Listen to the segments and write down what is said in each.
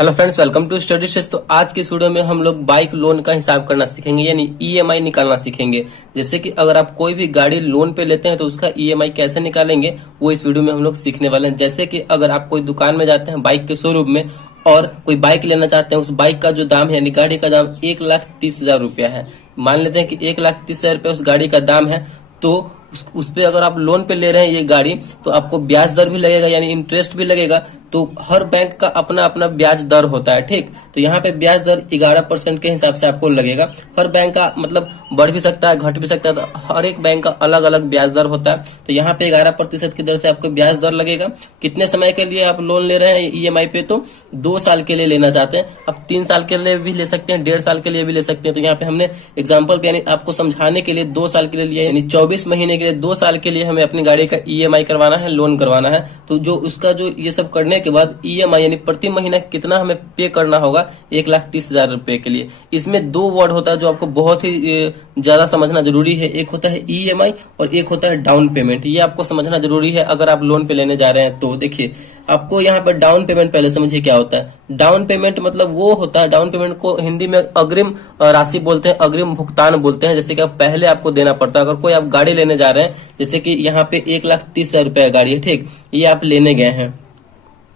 Hello friends, welcome to study stage. तो आज की इस वीडियो में हम लोग बाइक लोन का हिसाब करना सीखेंगे, यानी ईएमआई निकालना सीखेंगे। जैसे कि अगर आप कोई भी गाड़ी लोन पे लेते हैं तो उसका ईएमआई कैसे निकालेंगे वो इस वीडियो में हम लोग सीखने वाले हैं। जैसे कि अगर आप कोई दुकान में जाते हैं बाइक के शोरूम में और कोई बाइक लेना चाहते हैं, उस बाइक का जो दाम है यानी गाड़ी का दाम 1,30,000 रुपया है। मान लेते हैं कि 1,30,000 रुपया उस गाड़ी का दाम है, तो उस पे अगर आप लोन पे ले रहे हैं ये गाड़ी, तो आपको ब्याज दर भी लगेगा, यानी इंटरेस्ट भी लगेगा। तो हर बैंक का अपना अपना ब्याज दर होता है, ठीक। तो यहाँ पे ब्याज दर 11% के हिसाब से आपको लगेगा। हर बैंक का मतलब बढ़ भी सकता है, घट भी सकता है, तो हर एक बैंक का अलग अलग ब्याज दर होता है। तो यहाँ पे 11% की दर से आपको ब्याज दर लगेगा। कितने समय के लिए आप लोन ले रहे हैं ईएमआई पे? तो 2 साल के लिए लेना चाहते हैं, आप 3 साल के लिए भी ले सकते हैं, 1.5 साल के लिए भी ले सकते हैं। तो यहाँ पे हमने एग्जाम्पल यानी आपको समझाने के लिए 2 साल के लिए लिया, यानी 24 महीने के लिए 2 साल के लिए हमें अपनी गाड़ी का ईएमआई करवाना है, लोन करवाना है। तो जो उसका जो ये सब करने के बाद ईएमआई यानी प्रति महीना कितना हमें पे करना होगा 1,30,000 रुपए के लिए। इसमें 2 वर्ड होता है जो आपको बहुत ही ज्यादा समझना जरूरी है। एक होता है ईएमआई और एक होता है डाउन पेमेंट। ये आपको समझना जरूरी है अगर आप लोन पे लेने जा रहे हैं। तो देखिए, आपको यहाँ पर डाउन पेमेंट पहले समझिए क्या होता है। डाउन पेमेंट मतलब वो होता है, डाउन पेमेंट को हिंदी में अग्रिम राशि बोलते हैं, अग्रिम भुगतान बोलते हैं। जैसे कि आप पहले आपको देना पड़ता है। अगर कोई आप गाड़ी लेने जा रहे हैं, जैसे कि यहाँ पे 1,30,000 रुपए गाड़ी है, ठीक, ये आप लेने गए हैं,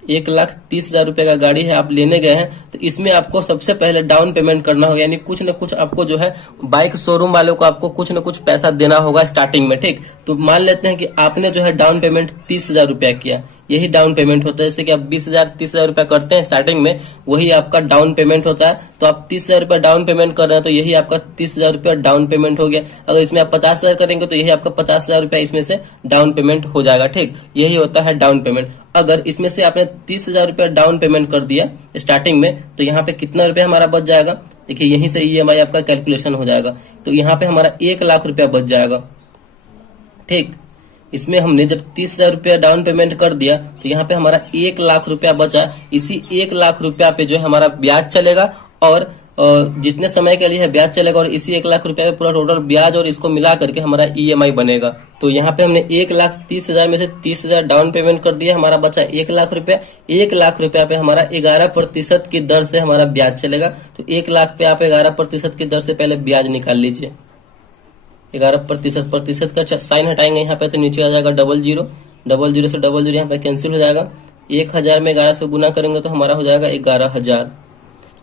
1,30,000 रुपए का गाड़ी है, आप लेने गए हैं, तो इसमें आपको सबसे पहले डाउन पेमेंट करना होगा, यानी कुछ न कुछ आपको जो है बाइक शोरूम वालों को आपको कुछ न कुछ पैसा देना होगा स्टार्टिंग में, ठीक। तो मान लेते हैं कि आपने जो है डाउन पेमेंट 30,000 रुपया किया, यही डाउन पेमेंट होता है। जैसे कि आप 20,000 30,000 रुपया करते हैं स्टार्टिंग में, वही आपका डाउन पेमेंट होता है। तो आप 30,000 रुपया डाउन पेमेंट कर रहे हैं, तो यही आपका 30,000 रुपया डाउन पेमेंट हो गया। अगर इसमें आप 50,000 करेंगे तो यही आपका 50,000 रुपया इसमें से डाउन पेमेंट हो जाएगा, ठीक। यही होता है डाउन पेमेंट। अगर इसमें से आपने 30,000 रुपया डाउन पेमेंट कर दिया स्टार्टिंग में, तो यहाँ पे कितना रुपया हमारा बच जाएगा? देखिए, यहीं से ईएमआई आपका कैलकुलेशन हो जाएगा। तो यहाँ पे हमारा 1,00,000 रुपया बच जाएगा, ठीक। इसमें हमने जब 30,000 रुपया डाउन पेमेंट कर दिया, तो यहाँ पे हमारा 1,00,000 रुपया बचा। इसी 1,00,000 रुपया पे जो है हमारा ब्याज चलेगा, और जितने समय के लिए है ब्याज चलेगा, और इसी 1,00,000 रुपया पे पूरा टोटल ब्याज और इसको मिला करके हमारा ईएमआई बनेगा। तो यहाँ पे हमने 1,30,000 में से 30,000 डाउन पेमेंट कर दिया, हमारा बचा 1,00,000 रुपया। 1,00,000 रुपया पे हमारा 11% की दर से हमारा ब्याज चलेगा। तो 1,00,000 पे आप 11% की दर से पहले ब्याज निकाल लीजिए। 11% का साइन हटाएंगे यहाँ पे, तो नीचे आ जाएगा 00, 00 से 00 यहाँ पे कैंसिल हो जाएगा। 1,000 में 11 से गुना करेंगे तो हमारा हो जाएगा 11,000।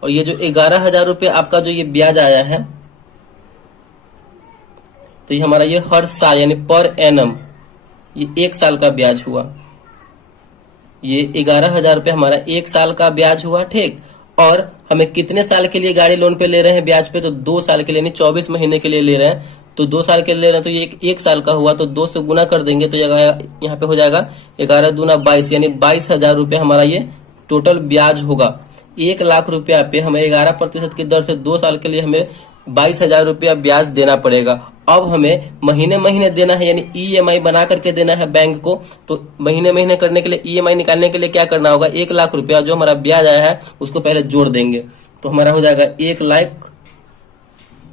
और ये जो 11,000 रुपये आपका जो ये ब्याज आया है, तो ये हमारा ये हर साल यानी पर एनम ये 1 साल का ब्याज हुआ। ये 11,000 रुपये हमारा 1 साल का ब्याज हुआ, ठीक। और हमें कितने साल के लिए गाड़ी लोन पे ले रहे हैं ब्याज पे? तो 2 साल के लिए, यानी 24 महीने के लिए ले रहे हैं। तो 2 साल के लिए ले रहे हैं, तो ये 1 साल का हुआ, तो 2 से गुना कर देंगे तो यहाँ पे हो जाएगा 11 दूना 22, यानी 22,000 रुपये हमारा ये टोटल ब्याज होगा। 1,00,000 रुपया पे हमें 11% की दर से 2 साल के लिए हमें 22,000 रुपया ब्याज देना पड़ेगा। अब हमें महीने महीने देना है, यानी ईएमआई बना करके देना है बैंक को। तो महीने महीने करने के लिए, ईएमआई निकालने के लिए क्या करना होगा? 1,00,000 रुपया जो हमारा ब्याज आया है उसको पहले जोड़ देंगे, तो हमारा हो जाएगा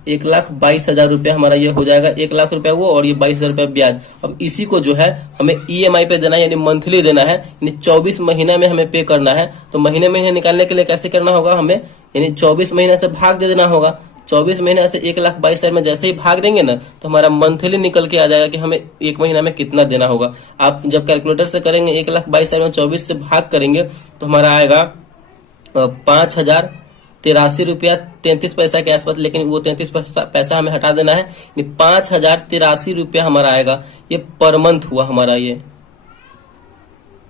1,22,000 रुपया हमारा ये हो जाएगा। 1,00,000 रुपया वो और ये 22,000 रुपया ब्याज। अब इसी को जो है हमें ईएमआई पे देना है, यानी मंथली देना है, यानी 24 महीना में हमें पे करना है। तो महीने महीने निकालने के लिए कैसे करना होगा हमें? यानी 24 महीना से भाग दे देना होगा। 24 महीना से 1,22,000 में जैसे ही भाग देंगे ना, तो हमारा मंथली निकल के आ जाएगा कि हमें 1 महीना में कितना देना होगा। आप जब कैलकुलेटर से करेंगे 1,22,000 में 24 से भाग करेंगे तो हमारा आएगा 5,083 रुपया 33 पैसा के आसपास। लेकिन वो 33 पैसा हमें हटा देना है, 5,083 रुपया हमारा आएगा। ये पर मंथ हुआ हमारा, ये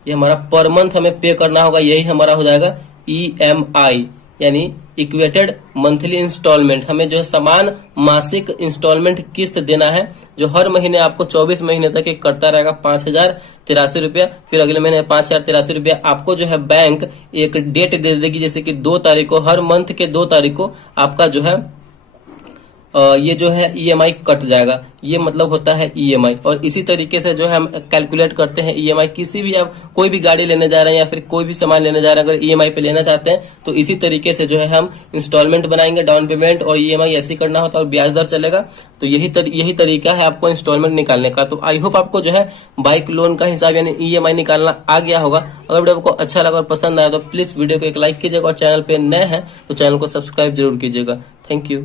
हमारा पर मंथ हमें पे करना होगा। यही हमारा हो जाएगा ईएमआई, यानी इक्वेटेड मंथली इंस्टॉलमेंट। हमें जो है समान मासिक इंस्टॉलमेंट किस्त देना है, जो हर महीने आपको 24 महीने तक एक करता रहेगा 5,083 रुपया। फिर अगले महीने 5,083 रुपया आपको जो है बैंक एक डेट दे देगी, जैसे कि 2 तारीख को, हर मंथ के 2 तारीख को आपका जो है ये जो है ईएमआई कट जाएगा। ये मतलब होता है ईएमआई। और इसी तरीके से जो है हम कैलकुलेट करते हैं ईएमआई। किसी भी आप कोई भी गाड़ी लेने जा रहे हैं या फिर कोई भी सामान लेने जा रहे हैं, अगर ईएमआई पे लेना चाहते हैं तो इसी तरीके से जो है हम इंस्टॉलमेंट बनाएंगे, डाउन पेमेंट और ईएमआई ऐसे ही करना होता है और ब्याज दर चलेगा। तो यही तरीका है आपको इंस्टॉलमेंट निकालने का। तो आई होप आपको जो है बाइक लोन का हिसाब यानी ईएमआई निकालना आ गया होगा। अगर वीडियो आपको अच्छा लगा और पसंद आया तो प्लीज वीडियो को एक लाइक कीजिएगा और चैनल पे नए हैं तो चैनल को सब्सक्राइब जरूर कीजिएगा। Thank you.